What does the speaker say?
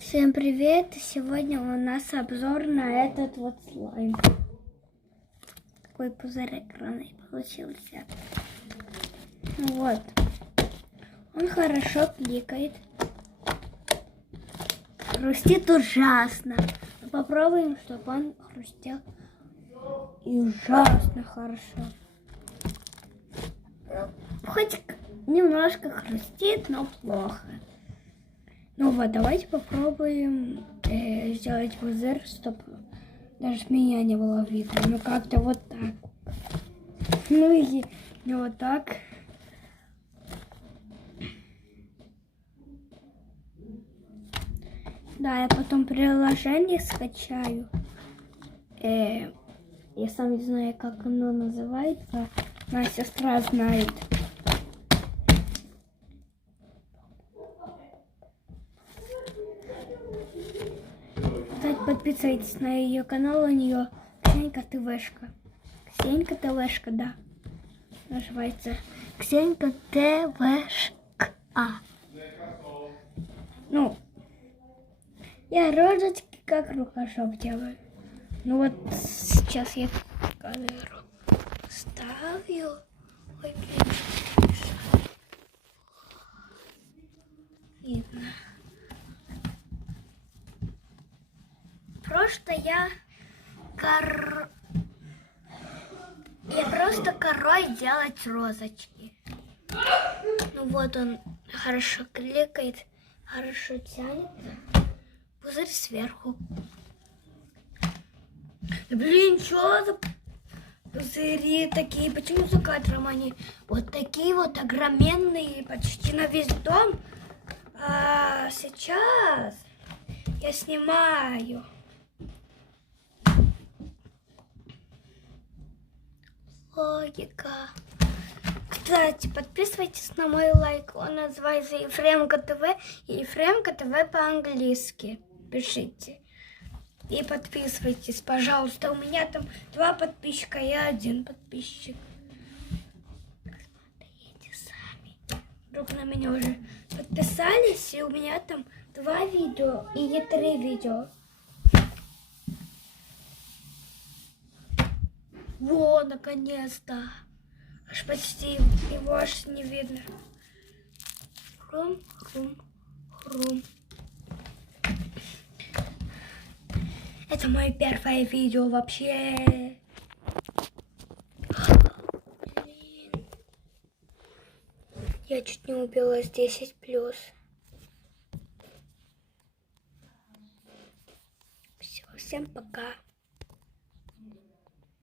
Всем привет! Сегодня у нас обзор на этот вот слайм. Такой пузырь экрана получился. Вот. Он хорошо кликает. Хрустит ужасно. Попробуем, чтобы он хрустел и ужасно хорошо. Хоть немножко хрустит, но плохо. Ну вот, давайте попробуем сделать пузырь, чтобы даже меня не было видно. Ну как-то вот так. Ну и не вот так. Да, я потом приложение скачаю. Я сам не знаю, как оно называется. Моя сестра знает. Кстати, подписывайтесь на ее канал, у нее Ксенька ТВшка. Ксенька ТВшка, да. Называется Ксенька ТВшка. Ну, я розочки как рукожоп делаю. Ну вот сейчас я камеру ставлю. Ой, блин, видно. Просто я просто корой делать розочки. Ну вот он хорошо кликает, хорошо тянет. Пузырь сверху. Блин, что за пузыри такие? Почему за кадром они вот такие вот огроменные, почти на весь дом? А сейчас я снимаю. Логика. Кстати, подписывайтесь на мой лайк. Он называется Ефремка ТВ. И Ефремка ТВ по-английски. Пишите. И подписывайтесь, пожалуйста. У меня там 2 подписчика и 1 подписчик. Посмотрите сами. Вдруг на меня уже подписались. И у меня там 2 видео или 3 видео. Во, наконец-то. Аж почти его аж не видно. Хрум, хрум, хрум. Это мое первое видео вообще. Блин. Я чуть не убила с 10+. Все, всем пока.